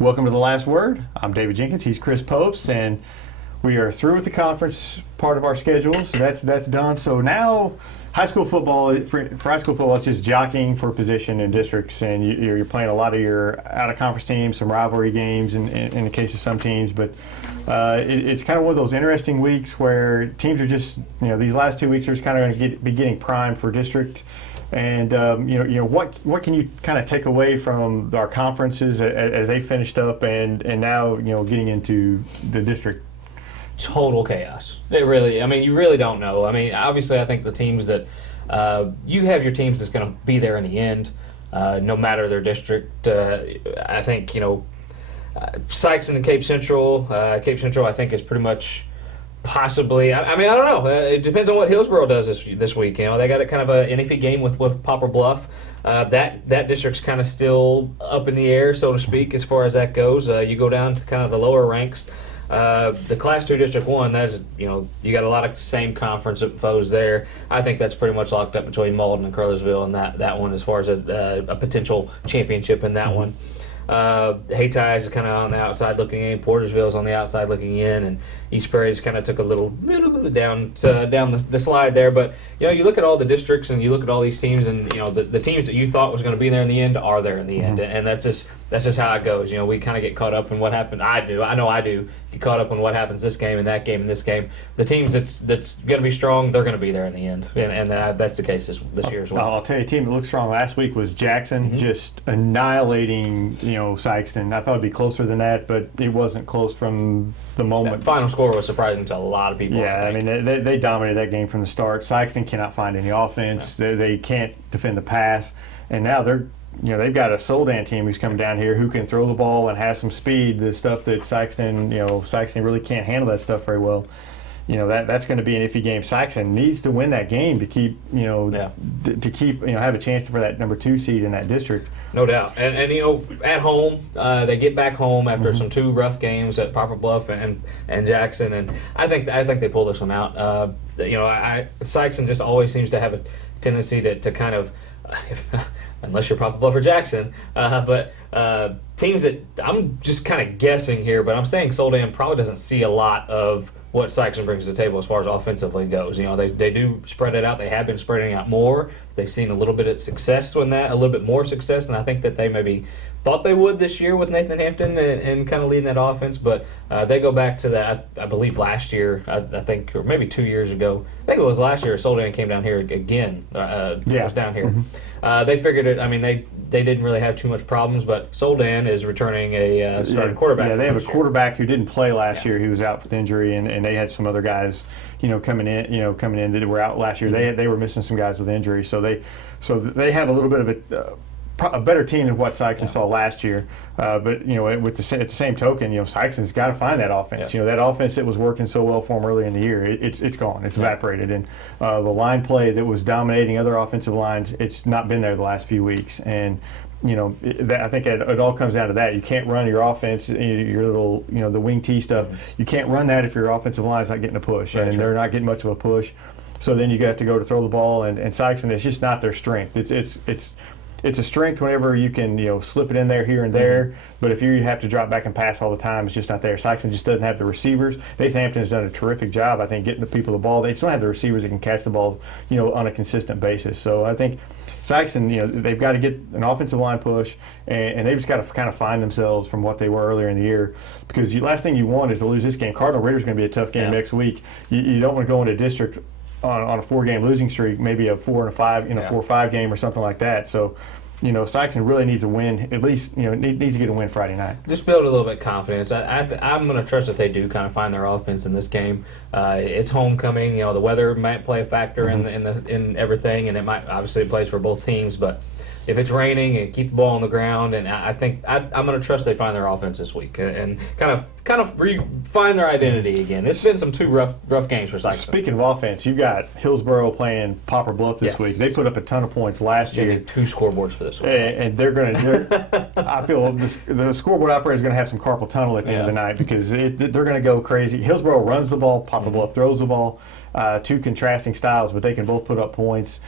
Welcome to The Last Word. I'm David Jenkins. He's Chris Popes, and we are through with the conference part of our schedule, so that's done. So now, high school football, for high school football, it's just jockeying for position in districts, and you're playing a lot of your out-of-conference teams, some rivalry games in the case of some teams, but it's kind of one of those interesting weeks where teams are just, these last 2 weeks are just kind of going to be getting primed for district. And what can you kind of take away from our conferences as they finished up and now getting into the district? Total chaos. You really don't know. Obviously, I think the teams that you have your teams that's going to be there in the end, no matter their district. I think Sykes and Cape Central. Cape Central, I think, is pretty much. Possibly, I don't know. It depends on what Hillsborough does this week. They got a kind of an iffy game with Poplar Bluff. That district's kind of still up in the air, so to speak, as far as that goes. You go down to kind of the lower ranks. The Class 2 District 1, that is, you got a lot of same conference foes there. I think that's pretty much locked up between Malden and Curlersville and that one as far as a potential championship in that one. Hayti is kind of on the outside looking in. Portersville's on the outside looking in, and East Prairie's kind of took a little down the slide there. But you look at all the districts and you look at all these teams, and the teams that you thought was going to be there in the end are there in the end, and that's just how it goes. We kind of get caught up in what happened. I know I do. Get caught up in what happens this game and that game and this game. The teams that's going to be strong, they're going to be there in the end, and that's the case this year as well. I'll tell you, a team that looked strong last week was Jackson, just annihilating Sykeston. I thought it'd be closer than that, but it wasn't close from the moment. That final score was surprising to a lot of people. Yeah, they dominated that game from the start. Sykeston cannot find any offense. No. They can't defend the pass, and now they've got a Soldan team who's coming down here who can throw the ball and has some speed. The stuff that Sykeston really can't handle that stuff very well. That's going to be an iffy game. Sykeston needs to win that game to keep have a chance for that number 2 seed in that district. No doubt. And at home, they get back home after some 2 rough games at Poplar Bluff and Jackson, and I think they pull this one out. Sykeston just always seems to have a tendency to kind of. Unless you're Poplar Bluff or Jackson, but teams that I'm just kind of guessing here, but I'm saying Soldan probably doesn't see a lot of what Sykeston brings to the table as far as offensively goes. They do spread it out. They have been spreading out more. They've seen a little bit of success in that, a little bit more success, and I think that they maybe thought they would this year with Nathan Hampton and kind of leading that offense, but they go back to that, I believe last year, I think, or maybe 2 years ago. I think it was last year, Soldan came down here again. Was down here. They figured it, they didn't really have too much problems, but Soldan is returning a starting quarterback. Yeah, they have a quarterback who didn't play last year. He was out with injury, and they had some other guys, coming in that were out last year. They were missing some guys with injury, so they have a little bit of a better team than what Sykeston saw last year. But at the same token, Sykeston's got to find that offense. That offense that was working so well for him early in the year, it's gone. It's evaporated. And the line play that was dominating other offensive lines, it's not been there the last few weeks. And I think it all comes down to that. You can't run your offense, your little, the wing T stuff. You can't run that if your offensive line's not getting a push, and they're not getting much of a push. So then you have to go to throw the ball, and Sykeston, it's just not their strength. It's a strength whenever you can slip it in there here and there, but if you have to drop back and pass all the time, it's just not there. Sykeston just doesn't have the receivers. Nathan Hampton has done a terrific job, I think, getting the people the ball. They just don't have the receivers that can catch the ball, on a consistent basis. So I think Sykeston, they've got to get an offensive line push, and they've just got to kind of find themselves from what they were earlier in the year, because the last thing you want is to lose this game. Cardinal Ritter's going to be a tough game next week. You don't want to go into district on a 4-game losing streak, maybe a 4 and a 5, 4 or 5 game or something like that. So, Sykeston really needs a win. At least, needs to get a win Friday night. Just build a little bit of confidence. I'm going to trust that they do kind of find their offense in this game. It's homecoming. The weather might play a factor in everything, and it might obviously plays for both teams. But if it's raining, and keep the ball on the ground, and I think I'm going to trust they find their offense this week and kind of find their identity again. It's been some 2 rough games for Sykeston. Speaking of offense, you got Hillsborough playing Poplar Bluff this week. They put up a ton of points last year. 2 scoreboards for this week. And they're going to. I feel the scoreboard operator is going to have some carpal tunnel at the end of the night, because they're going to go crazy. Hillsborough runs the ball, Poplar Bluff throws the ball. 2 contrasting styles, but they can both put up points.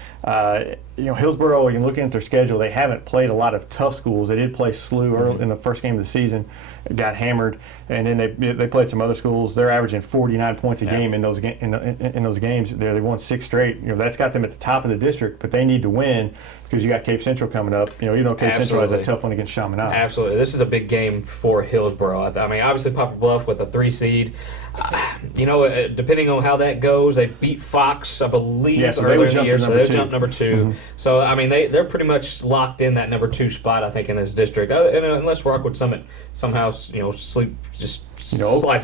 Hillsborough, you're looking at their schedule, they haven't played a lot of tough schools. They did play SLU early in the first game of the season, got hammered, and then they played some other schools. They're averaging 49 points a game in those games. They won 6 straight. That's got them at the top of the district, but they need to win because you got Cape Central coming up. Cape Central has a tough one against Chaminade. Absolutely. This is a big game for Hillsborough. I mean, obviously Poplar Bluff with a 3 seed. Depending on how that goes, they beat Fox, I believe, so earlier in the year, so they'll jump number 2. Mm-hmm. So, I mean, they're pretty much locked in that number 2 spot, I think, in this district. Unless Rockwood Summit somehow, slides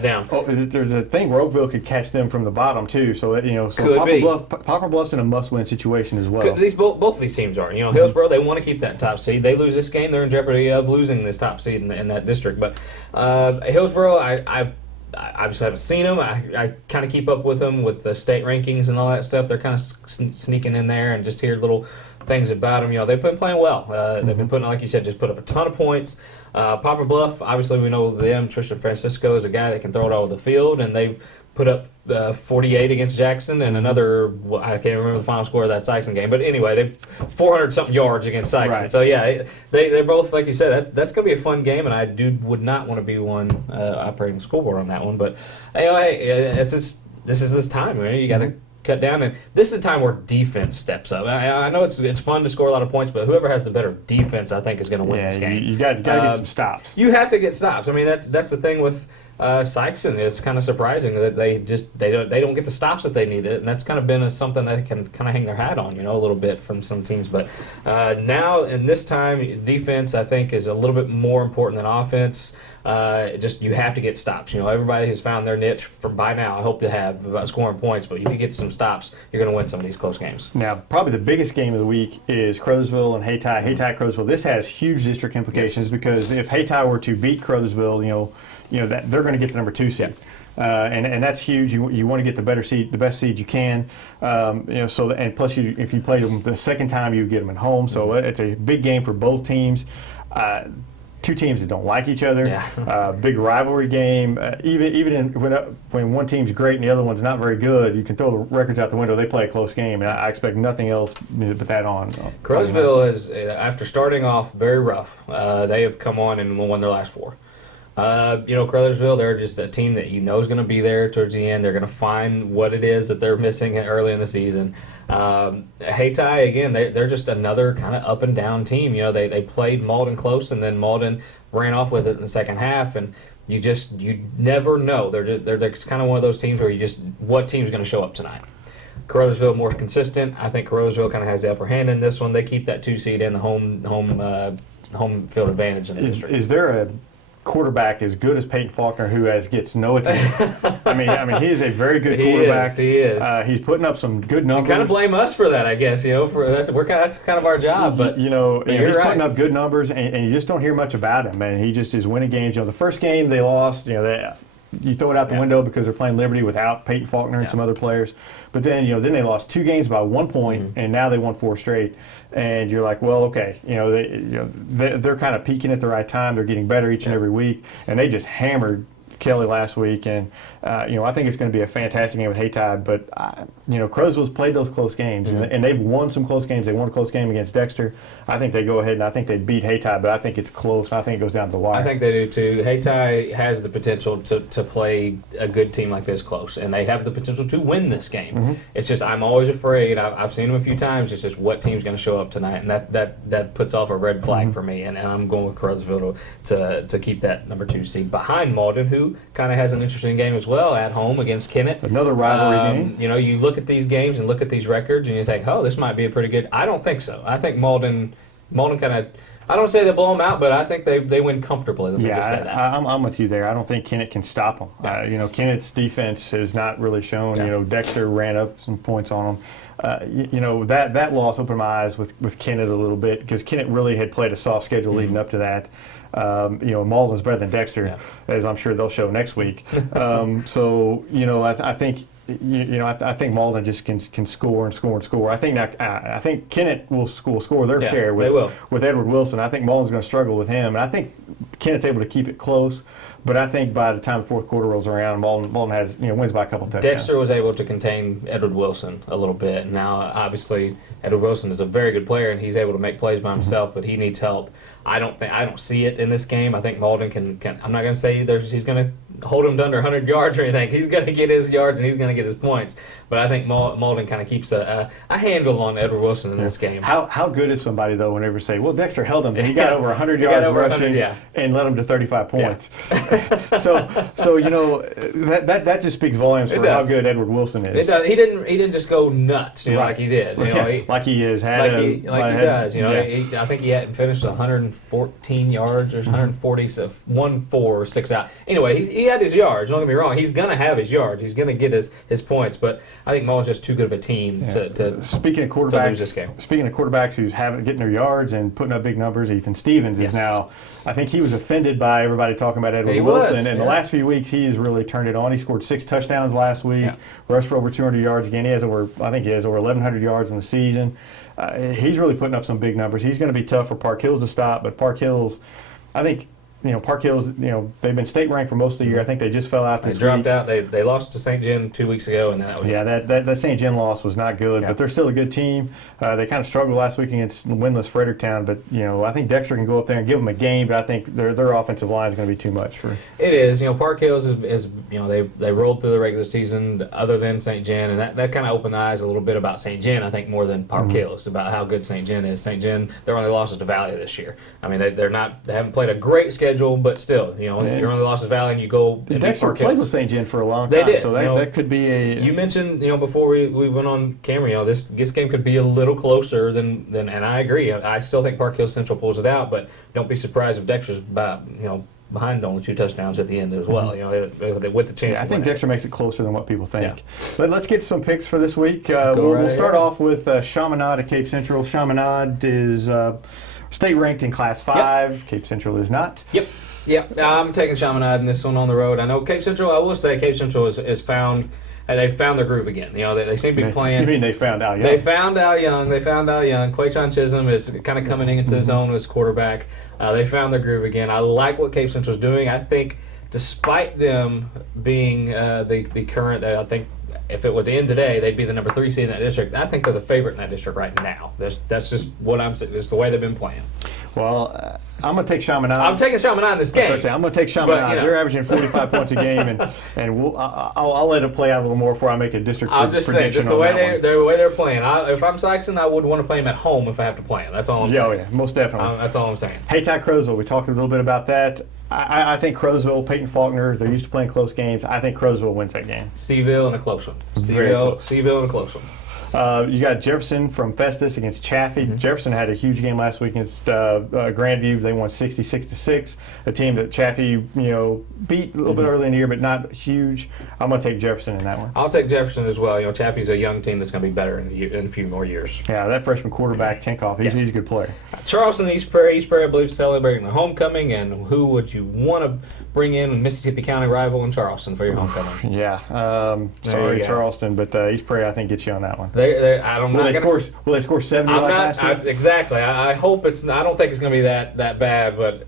down. Oh, there's a thing where Oakville could catch them from the bottom too. So Poplar Bluff's in a must-win situation as well. Both of these teams are. Hillsborough, they want to keep that top seed. They lose this game, they're in jeopardy of losing this top seed in that district. But Hillsborough, I obviously haven't seen them. I kind of keep up with them with the state rankings and all that stuff. They're kind of sneaking in there and just hear little things about them. They've been playing well. They've been putting, like you said, just put up a ton of points. Poplar Bluff, obviously we know them. Tristan Francisco is a guy that can throw it all over the field, and they've put up 48 against Jackson and another, I can't remember the final score of that Sykeston game, but anyway, they 400-something yards against Sykeston. Right. So yeah, they're both, like you said, that's going to be a fun game, and I would not want to be one operating the school board on that one. But this is this time. You got to cut down, and this is a time where defense steps up. I know it's fun to score a lot of points, but whoever has the better defense, I think, is going to win this game. You got to get some stops. You have to get stops. I mean, that's the thing with Sykeston. It's kind of surprising that they don't get the stops that they needed, and that's kind of been something they can kind of hang their hat on, a little bit from some teams. But now in this time, defense I think is a little bit more important than offense. You have to get stops. Everybody has found their niche by now. I hope to have about scoring points, but if you get some stops, you're going to win some of these close games. Now, probably the biggest game of the week is Crothersville and Hayti. Hayti-Crothersville. This has huge district implications because if Hayti were to beat Crothersville, that they're going to get the number 2 seed. And that's huge. You want to get the best seed you can. And plus, if you play them the second time, you get them at home. So it's a big game for both teams. 2 teams that don't like each other. Big rivalry game. Even when one team's great and the other one's not very good, you can throw the records out the window. They play a close game, and I expect nothing else but that on. Crothersville has, after starting off very rough, they have come on and won their last 4. Crothersville, they're just a team that is going to be there towards the end. They're going to find what it is that they're missing early in the season. Hayti, again, they're just another kind of up and down team. They played Malden close, and then Malden ran off with it in the second half, and you never know. They're kind of one of those teams where what team's going to show up tonight. Crothersville more consistent. I think Crothersville kind of has the upper hand in this one. They keep that 2 seed and the home field advantage in the district. Is there a quarterback as good as Peyton Faulkner who gets no attention? I mean, he is a very good quarterback. He is. He's putting up some good numbers. You kind of blame us for that, I guess. That's kind of our job. But he's putting up good numbers, and you just don't hear much about him. And he just is winning games. The first game they lost. You throw it out the window because they're playing Liberty without Peyton Faulkner and some other players. But then, then they lost 2 games by 1 point, and now they won 4 straight. And you're like, well, okay, they're kind of peaking at the right time. They're getting better each and every week, and they just hammered Kelly last week, and I think it's going to be a fantastic game with Hayti. But Crothersville's played those close games, and they've won some close games. They won a close game against Dexter. I think they go ahead and I think they beat Hayti, but I think it's close. I think it goes down to the wire. I think they do too. Hayti has the potential to play a good team like this close, and they have the potential to win this game. It's just I'm always afraid. I've seen them a few times. It's just what team's going to show up tonight, and that puts off a red flag for me. And I'm going with Crothersville to keep that number 2 seed behind Malden, who kind of has an interesting game as well at home against Kennett. Another rivalry game. You look at these games and look at these records and you think, oh, this might be a pretty good. I don't think so. I think Malden kind of. I don't say they blow them out, but I think they win comfortably. Let me just say that. I'm with you there. I don't think Kennett can stop them. Yeah. Kennett's defense has not really shown. Yeah. Dexter ran up some points on them. That loss opened my eyes with Kennett a little bit because Kennett really had played a soft schedule leading up to that. Malden's better than Dexter, as I'm sure they'll show next week. I think. I think Malden just can score and score and score. I think Kennett will score their share with Edward Wilson. I think Malden's going to struggle with him, and I think Kennett's able to keep it close. But I think by the time the fourth quarter rolls around, Malden has wins by a couple touchdowns. Dexter was able to contain Edward Wilson a little bit. And now, obviously, Edward Wilson is a very good player, and he's able to make plays by himself, but he needs help. I don't see it in this game. I think Malden can I'm not going to say he's going to hold him to under 100 yards or anything. He's going to get his yards and he's going to get his points. But I think Malden kind of keeps a handle on Edward Wilson in this game. How good is somebody, though, whenever you say, well, Dexter held him, and he got over 100 yards rushing and led him to 35 points. Yeah. so that just speaks volumes for how good Edward Wilson is. It does. He didn't just go nuts like he did. Like he is. He does. I think he had finished 114 yards or 140, so 1-4 sticks out. Anyway, he had his yards. Don't get me wrong. He's going to have his yards. He's going to get his points. But I think Mullen's just too good of a team to speaking of quarterbacks, to lose this game. Speaking of quarterbacks who's getting their yards and putting up big numbers, Ethan Stevens is now. I think he was offended by everybody talking about Edward Wilson. And the last few weeks, he has really turned it on. He scored 6 touchdowns last week, rushed for over 200 yards again. He has over 1,100 yards in the season. He's really putting up some big numbers. He's going to be tough for Park Hills to stop, but Park Hills, I think. Park Hills, they've been state ranked for most of the year. I think they just fell out this week. They dropped out. They lost to St. Gen 2 weeks ago. And that St. Gen loss was not good, but they're still a good team. They kind of struggled last week against winless Fredericktown, but, I think Dexter can go up there and give them a game, but I think their offensive line is going to be too much for. It is. Park Hills is they rolled through the regular season other than St. Gen, and that kind of opened the eyes a little bit about St. Gen, I think, more than Park Hills, about how good St. Gen is. St. Gen, their only loss is to Valley this year. I mean, they haven't played a great schedule, but still. Your only loss is Valley, and you go. And Dexter played with St. Gen for a long time, so that could be a. You mentioned, before we went on camera, this game could be a little closer than, and I agree. I still think Park Hill Central pulls it out, but don't be surprised if Dexter's behind only 2 touchdowns at the end as well. With the chance. I think Dexter makes it closer than what people think. Yeah. But let's get some picks for this week. We'll start off with Chaminade at Cape Central. Chaminade is state ranked in Class 5. Yep. Cape Central is not. Yep. Yeah, I'm taking Chaminade in this one on the road. I know Cape Central, I will say Cape Central is found, they found their groove again. They seem to be playing. You mean they found Al Young? They found Al Young. Quaychon Chisholm is kind of coming into his own as quarterback. They found their groove again. I like what Cape Central's doing. I think despite them being the current, I think if it were to end today, they'd be the number 3 seed in that district. I think they're the favorite in that district right now. That's just what I'm saying. It's the way they've been playing. Well, I'm going to take Chaminade. I'm taking Chaminade in this game. I'm going to take Chaminade. They're averaging 45 points a game, and I'll let it play out a little more before I make a district prediction. I'm just saying, just the way they're playing. If I'm Sykeston, I would want to play them at home if I have to play them. That's all I'm saying. Yeah, most definitely. That's all I'm saying. Haytide-Crowsville, we talked a little bit about that. I think Crowsville, Peyton Faulkner, they're used to playing close games. I think Crowsville wins that game. Seville in a close one. Seville in a close one. You got Jefferson from Festus against Chaffee. Jefferson had a huge game last week against Grandview. They won 66-6. A team that Chaffee, beat a little bit early in the year, but not huge. I'm going to take Jefferson in that one. I'll take Jefferson as well. Chaffee's a young team that's going to be better in a few more years. Yeah, that freshman quarterback Tinkoff, he's a good player. Charleston, East Prairie, I believe, celebrating their homecoming. And who would you want to bring in Mississippi County rival in Charleston for your homecoming? Yeah, sorry Charleston, but East Prairie I think gets you on that one. Will they score 70 last year? Exactly. I hope it's. I don't think it's going to be that bad, but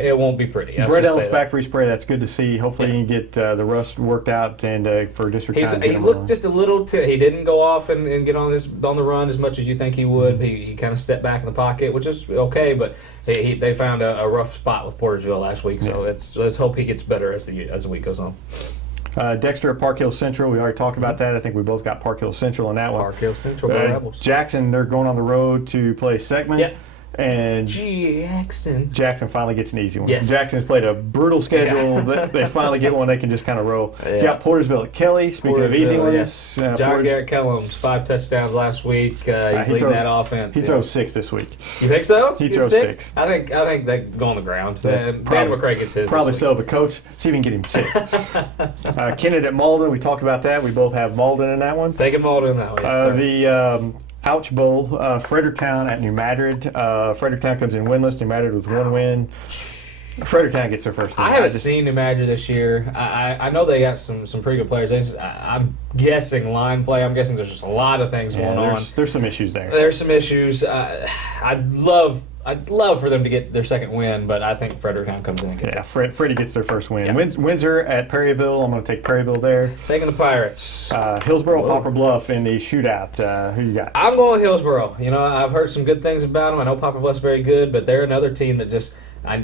it won't be pretty. Brett Ellis back for East Prairie. That's good to see. Hopefully, he can get the rust worked out and for district time. He looked just a little. He didn't go off and get on the run as much as you think he would. He kind of stepped back in the pocket, which is okay. But they found a rough spot with Portersville last week. So let's hope he gets better as the week goes on. Dexter at Park Hill Central. We already talked about that. I think we both got Park Hill Central in that one. Park Hill Central, Rebels. Jackson, they're going on the road to play Seckman. Yep. And Jackson finally gets an easy one. Yes. Jackson's played a brutal schedule. They finally get one they can just kind of roll. You got Portersville at Kelly. Speaking of easy ones. John Garrett Kellums, 5 touchdowns last week. He's leading that offense. He throws 6 this week. You think so? He throws 6. I think they go on the ground. Dan McCray gets his. Probably so, but coach, see if we can get him 6. Kennett at Malden. We talked about that. We both have Malden in that one. Taking Malden in that one. Yes, the Ouch Bowl, Fredericktown at New Madrid. Fredericktown comes in winless. New Madrid with 1 win. Fredericktown gets their first win. I haven't seen New Madrid this year. I know they got some pretty good players. I'm guessing line play. I'm guessing there's just a lot of things going on. There's some issues there. There's some issues. I love I'd love for them to get their second win, but I think Fredericktown comes in and gets Yeah, it. Freddie gets their first win. Yeah. Windsor at Perryville. I'm going to take Perryville there. Taking the Pirates. Hillsborough, Whoa. Poplar Bluff in the shootout. Who you got? I'm going Hillsborough. You know, I've heard some good things about them. I know Poplar Bluff's very good, but they're another team that just,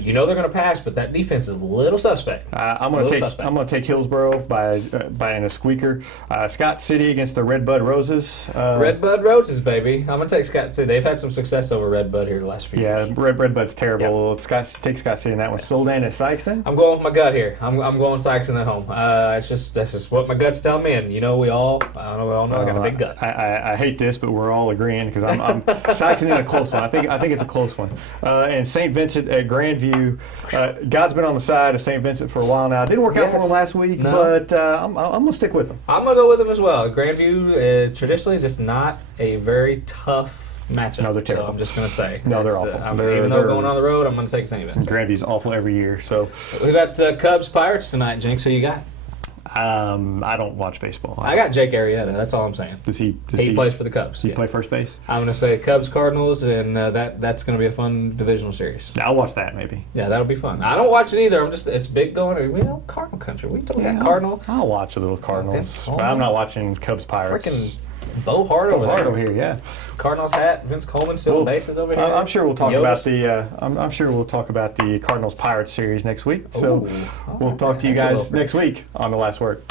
you know they're going to pass, but that defense is a little suspect. I'm going to take Hillsborough by in a squeaker. Scott City against the Redbud Roses. Redbud Roses, baby. I'm going to take Scott City. They've had some success over Redbud here the last few years. Yeah, Redbud's terrible. Take Scott City in that one. Soldan at Sykeston. I'm going with my gut here. I'm going Sykeston at home. That's just what my gut's telling me, and you know we all know I got a big gut. I hate this, but we're all agreeing because I'm Sykeston in a close one. I think it's a close one. And St. Vincent at Grandview. God's been on the side of St. Vincent for a while now. It didn't work out for him last week, but I'm going to stick with him. I'm going to go with him as well. Grandview traditionally is just not a very tough matchup. No, they're terrible. So I'm just going to say. No, they're awful. Even though going on the road, I'm going to take St. Vincent. Grandview's awful every year. So we got Cubs Pirates tonight, Jinx. Who you got? I don't watch baseball. I got Jake Arrieta. That's all I'm saying. He plays for the Cubs. Does he play first base? I'm going to say Cubs Cardinals, and that's going to be a fun divisional series. I'll watch that maybe. Yeah, that'll be fun. I don't watch it either. It's big going. Cardinal country. We don't got Cardinal. I'll watch a little Cardinals, but I'm not watching Cubs Pirates. Freaking Bo Hart over there. Here, yeah. Cardinals hat. Vince Coleman still bases over here. I'm sure we'll talk about the. I'm sure we'll talk about the Cardinals Pirates series next week. So we'll talk to you guys next week on The Last Word.